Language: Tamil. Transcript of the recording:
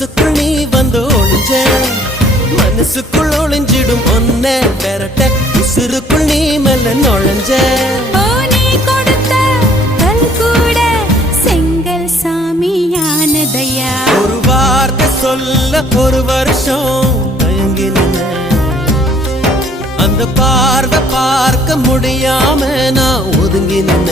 மனசுக்குள் நீ வந்து ஒளிஞ்ச மனசுக்குள் ஒளிஞ்சிடும் ஒன்ன பெறட்ட உசுருக்குள் நீ மெல்ல நுழைஞ்ச நீ கொடுத்த கல் கூட செங்கல் சாமியானதையா ஒரு வார்த்தை சொல்ல ஒரு வருஷம் தயங்கி நின்ன அந்த பார்வை பார்க்க முடியாம நான் ஒதுங்கி நின்ன